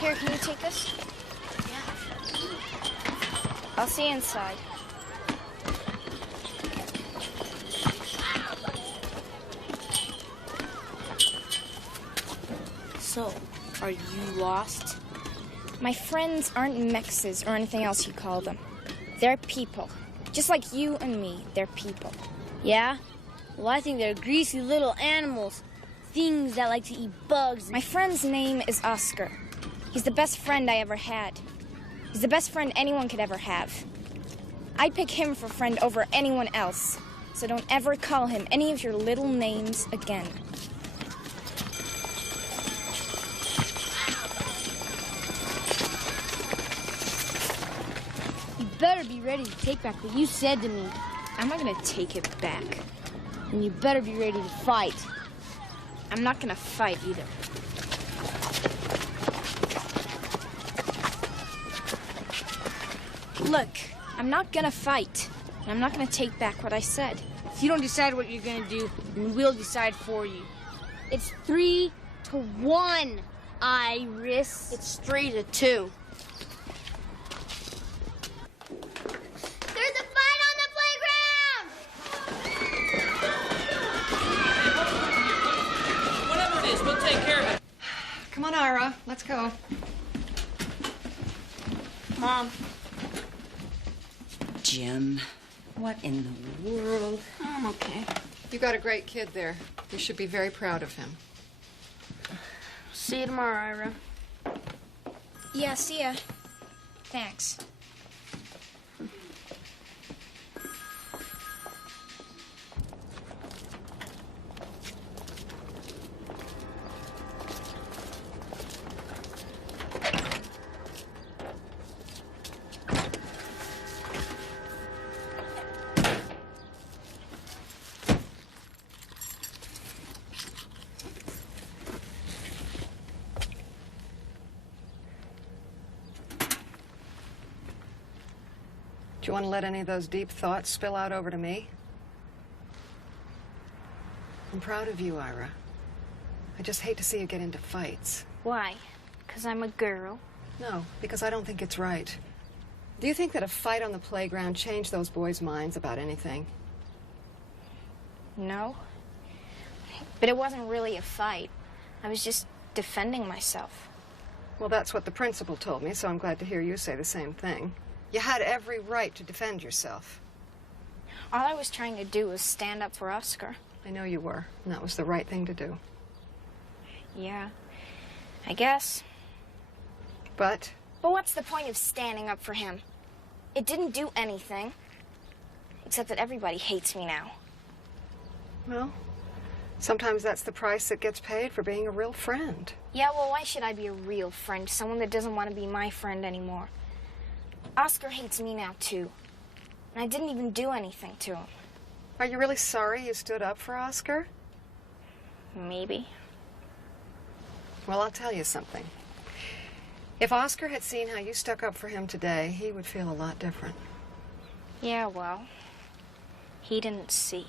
Here, can you take this? Yeah. I'll see you inside. So, are you lost? My friends aren't Mexes or anything else you call them. They're people. Just like you and me, they're people. Yeah? Well, I think they're greasy little animals. Things that like to eat bugs. My friend's name is Oscar. He's the best friend I ever had. He's the best friend anyone could ever have. I'd pick him for friend over anyone else. So don't ever call him any of your little names again. You better be ready to take back what you said to me. I'm not gonna take it back. And you better be ready to fight. I'm not gonna fight either. Look, I'm not gonna fight. And I'm not gonna take back what I said. If you don't decide what you're gonna do, then we'll decide for you. It's 3-1, Iris. It's 3-2. There's a fight on the playground! Whatever it is, we'll take care of it. Come on, Ira, let's go. Mom. Jim, what in the world? I'm okay. You got a great kid there. You should be very proud of him. See you tomorrow, Ira. Yeah, see ya. Thanks. Do you want to let any of those deep thoughts spill out over to me? I'm proud of you, Ira. I just hate to see you get into fights. Why? Because I'm a girl? No, because I don't think it's right. Do you think that a fight on the playground changed those boys' minds about anything? No. But it wasn't really a fight. I was just defending myself. Well, that's what the principal told me, so I'm glad to hear you say the same thing. You had every right to defend yourself. All I was trying to do was stand up for Oscar. I know you were, and that was the right thing to do. Yeah, I guess. But what's the point of standing up for him? It didn't do anything. Except that everybody hates me now. Well, sometimes that's the price that gets paid for being a real friend. Yeah, well, why should I be a real friend to someone that doesn't want to be my friend anymore? Oscar hates me now, too. And I didn't even do anything to him. Are you really sorry you stood up for Oscar? Maybe. Well, I'll tell you something. If Oscar had seen how you stuck up for him today, he would feel a lot different. Yeah, well, he didn't see.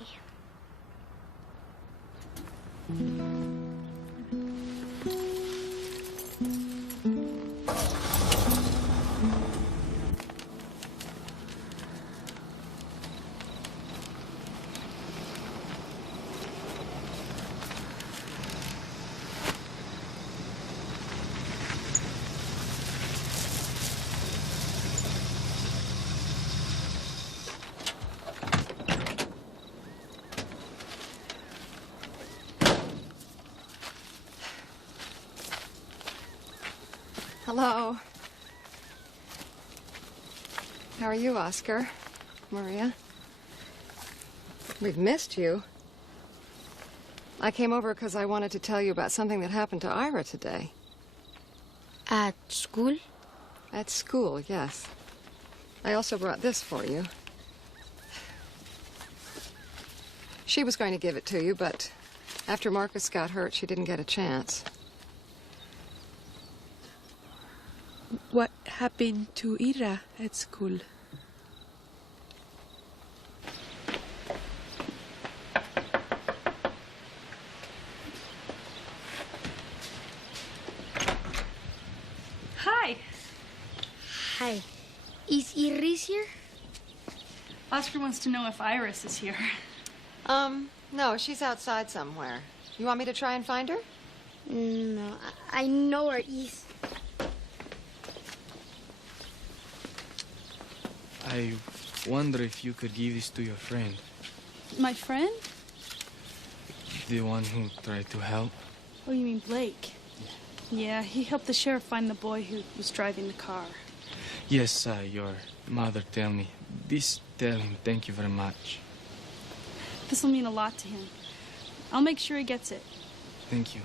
Hello. How are you, Oscar? Maria? We've missed you. I came over because I wanted to tell you about something that happened to Ira today. At school? At school, yes. I also brought this for you. She was going to give it to you, but after Marcus got hurt, she didn't get a chance. What happened to Ira at school? Hi. Hi. Is Iris here? Oscar wants to know if Iris is here. No, she's outside somewhere. You want me to try and find her? No, I know where is. I wonder if you could give this to your friend. My friend? The one who tried to help. Oh, you mean Blake? Yeah, he helped the sheriff find the boy who was driving the car. Yes, your mother tell me. Please tell him thank you very much. This will mean a lot to him. I'll make sure he gets it. Thank you.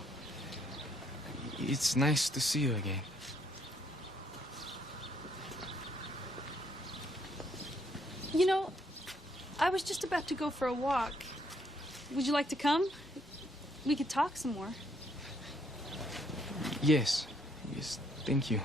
It's nice to see you again. You know, I was just about to go for a walk. Would you like to come? We could talk some more. Yes. Yes, thank you.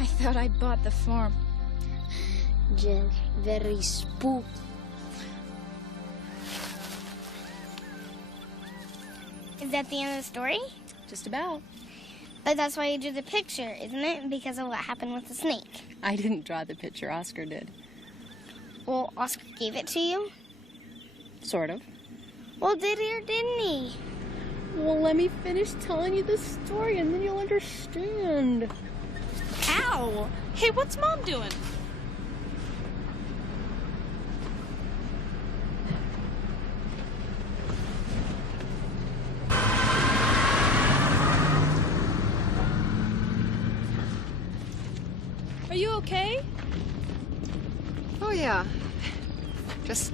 I thought I bought the farm. Just very spook. Is that the end of the story? Just about. But that's why you drew the picture, isn't it? Because of what happened with the snake. I didn't draw the picture, Oscar did. Well, Oscar gave it to you? Sort of. Well, did he or didn't he? Well, let me finish telling you the story and then you'll understand. Ow! Hey, what's Mom doing? Are you okay? Oh, yeah. Just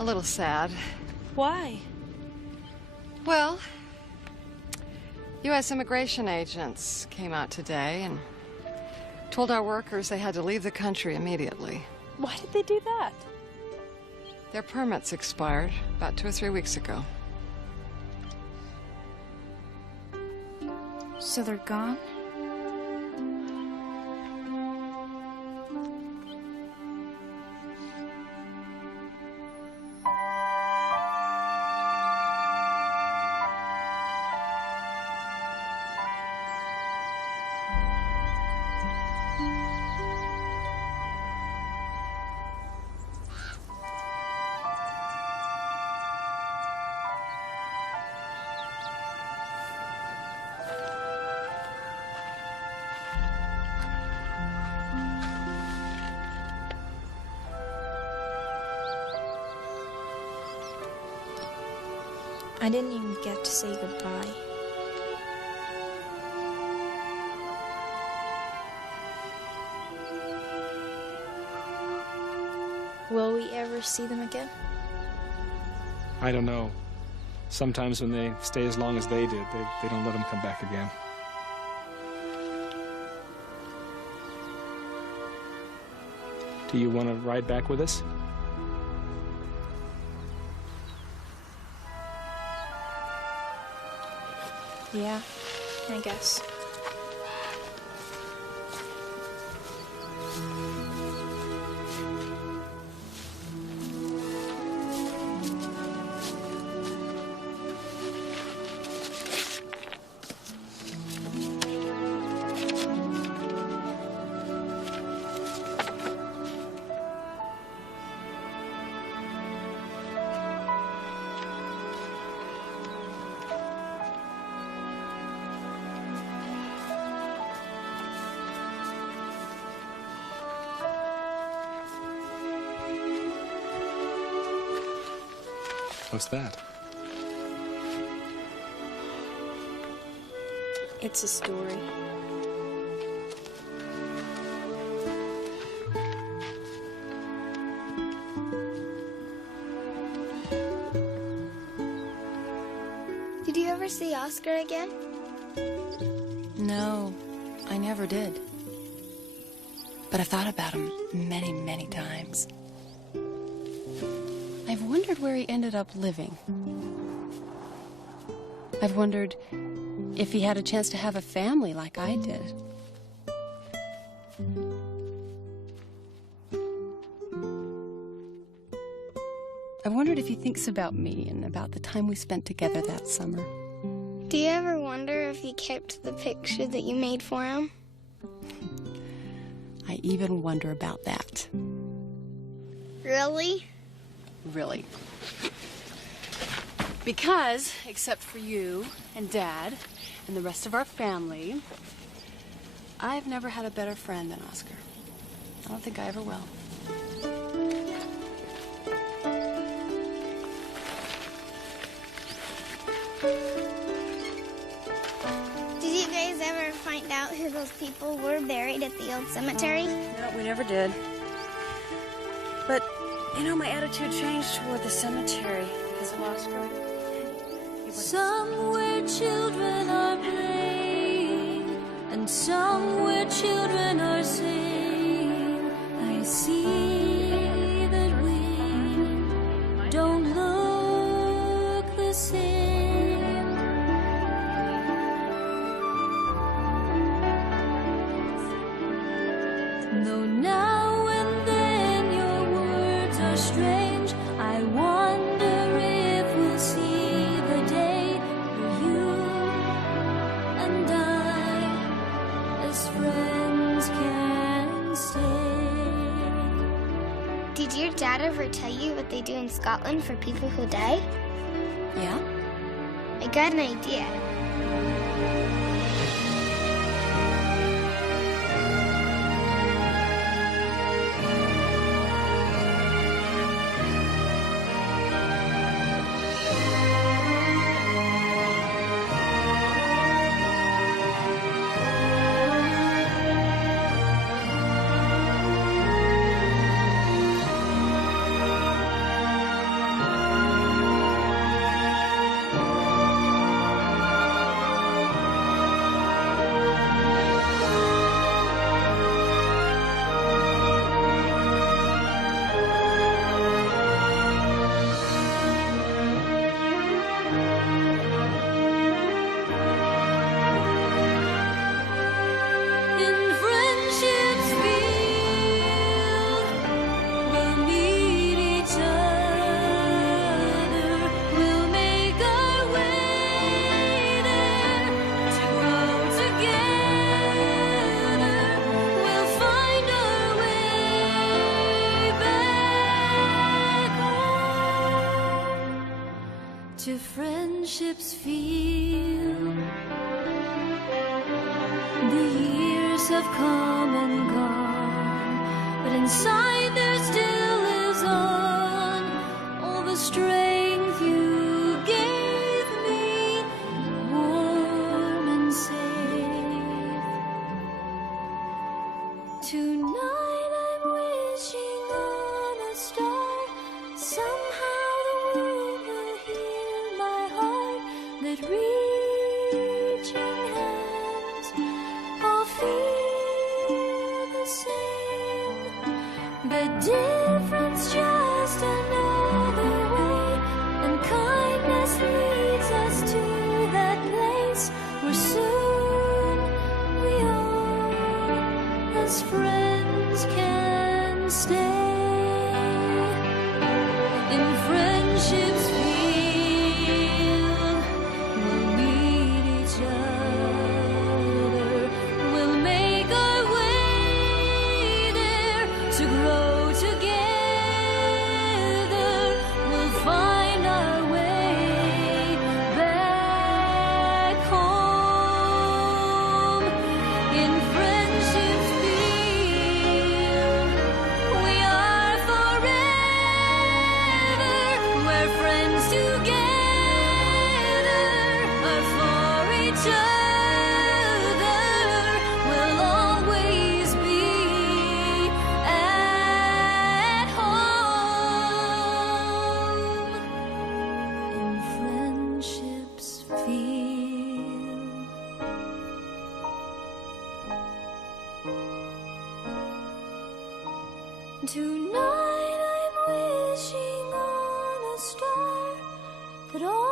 a little sad. Why? Well, U.S. immigration agents came out today and told our workers they had to leave the country immediately. Why did they do that? Their permits expired about 2 or 3 weeks ago. So they're gone? I didn't even get to say goodbye. Will we ever see them again? I don't know. Sometimes when they stay as long as they did, they don't let them come back again. Do you want to ride back with us? Yeah, I guess. What's that? It's a story. Did you ever see Oscar again? No, I never did. But I've thought about him many, many times. I've wondered where he ended up living. I've wondered if he had a chance to have a family like I did. I've wondered if he thinks about me and about the time we spent together that summer. Do you ever wonder if he kept the picture that you made for him? I even wonder about that. Really? Really. Because, except for you and Dad and the rest of our family, I've never had a better friend than Oscar. I don't think I ever will. Did you guys ever find out who those people were buried at the old cemetery? No, we never did. But, you know, my attitude changed toward the cemetery because of Oscar. Somewhere children are playing, and somewhere children are singing. I see that we don't look the same. Though now and then your words are strange, I wonder if we'll see the day where you and I, as friends, can stay. Did your dad ever tell you what they do in Scotland for people who die? Yeah? I got an idea. To friendships feel. The years have come and gone, but inside there still lives on all the strength you gave me, warm and safe. Tonight I'm wishing on a star. Somehow the world will hear my heart, that reaching hands all feel the same. The difference just another way, and kindness leads us to that place where soon we all, as friends, can stay. In friendships field, we'll meet each other. We'll make our way there to grow together. We'll find our way back home. In friendships field, we are forever. We're friends together, are for each other. We'll always be at home. In friendships field. Tonight I'm wishing on a star that all